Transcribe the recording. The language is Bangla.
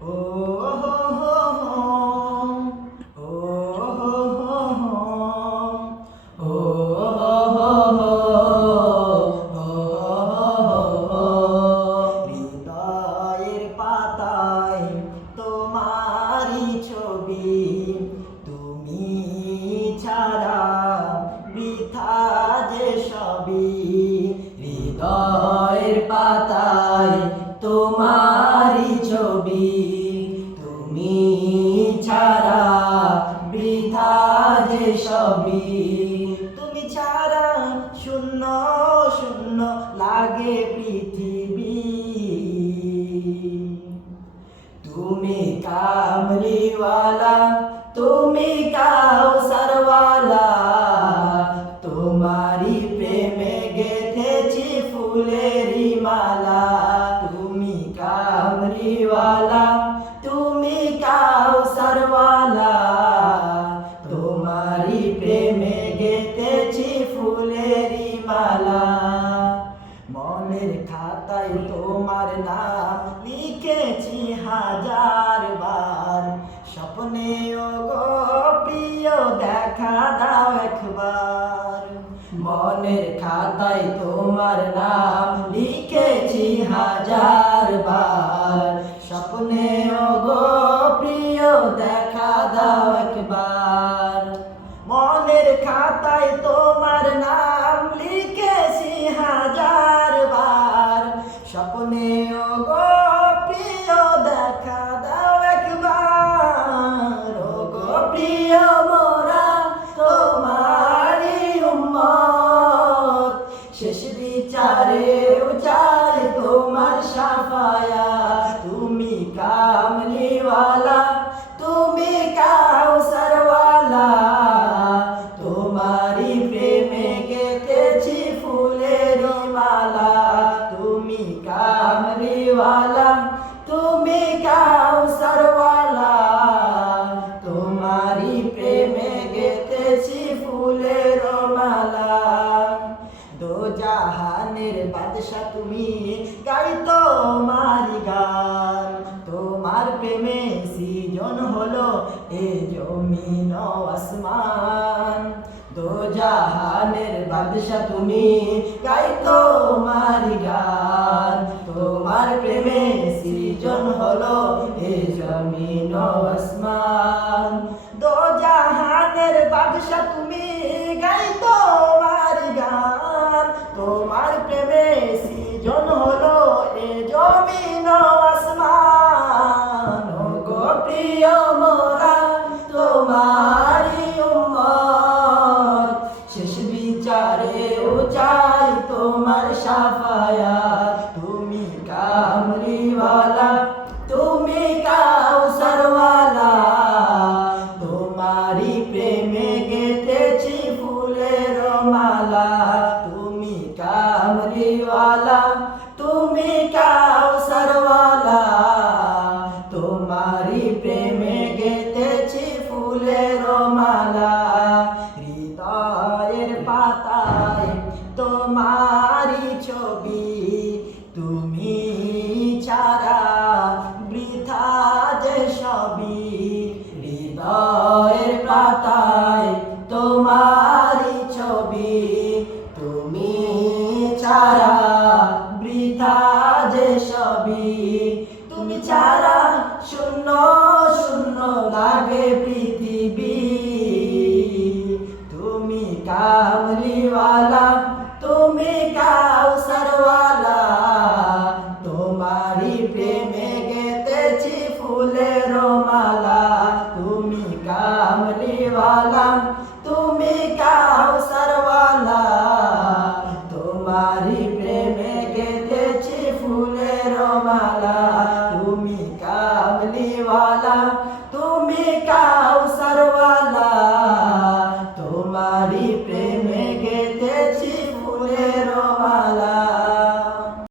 ও হো হো হো, ও হো হো হো, ও হো হো হো, ও হো হো। হৃদয়ের পাতায় তোমারই ছবি, তুমি ছাড়া বৃথা যে সবই। হৃদয়ের পাতায় তোমারই ছবি, তুমি ছাড়া বৃথা যে সবই। তুমি ছাড়া শূন্য শূন্য লাগে পৃথিবী। তুমি কামলিওয়ালা, তুমি কাউসারওয়ালা, তোমারি প্রেমে গেঁথেছি ফুলেরি মালা। তুমি কামলিওয়ালা, তুমি কাউসারওয়ালা, তোমারি প্রেমে গেঁথেছি ফুলেরি মালা। মনের খাতায় তোমার নাম লিখেছি হাজার বার, স্বপ্নেও গো প্রিয় দেখা দাও একবার। মনের খাতায় তোমার নাম লিখেছি হাজার বার, স্বপ্নেও গো প্রিয় দেখা দাও একবার। মনের খাতায় তোমার নাম লিখেছি হাজার বার, স্বপ্নেও গো প্রিয় দেখা দাও একবার। ও গো প্রিয় মোরা তোমারি উম্মত, শেষ বিচারেও চাই তোমার শাফায়াত। তুমি কামলিওয়ালা, তুমি কাউসারওয়ালা, তোমারি প্রেমে গেঁথেছি ফুলের মালা। তুমি কামলিওয়ালা, তুমি কাউসারওয়ালা, তোমারি প্রেমে গেঁথেছি ফুলের মালা। দো জাহানের বাদশা তুমি, গাই তোমারি গান। তোমার প্রেমে সৃজন হলো এ জমিন ও আসমান। দো জাহানের বাদশা তুমি, গাই তোমারি গান। তোমার প্রেমে সৃজন হলো এ জমিন ও আসমান। দো জাহানের বাদশা তুমি, গাই তোমারি গান। তোমার প্রেমে সৃজন হলো এ জমিন ও আসমান। ও গো প্রিয় মোরা তোমারি উম্মত, শেষ বিচারেও চাই তোমার শাফায়াত। তুমি কামলিওয়ালা, তুমি কাউসারওয়ালা, তোমারি প্রেমে গেঁথেছি ফুলের মালা। তুমি কামলিওয়ালা, তুমি কাউসারওয়ালা, তোমারি প্রেমে গেঁথেছি ফুলের মালা। হৃদয়ের পাতায় তোমারি ছবি, তুমি ছাড়া বৃথা যে সবই। হৃদয়ের পাতায় তোমারি ছবি, তুমি ছাড়া বৃথা যে সবই। তুমি ছাড়া শূন্য শূন্য লাগে পৃথিবী। তুমি কামলিওয়ালা, তুমি কাউসারওয়ালা, তোমারি প্রেমে গেঁথেছি ফুলের মালা। তুমি কামলিওয়ালা, তুমি কাউসারওয়ালা, তোমারি প্রেমে গেঁথেছি ফুলের মালা। তুমি কামলিওয়ালা,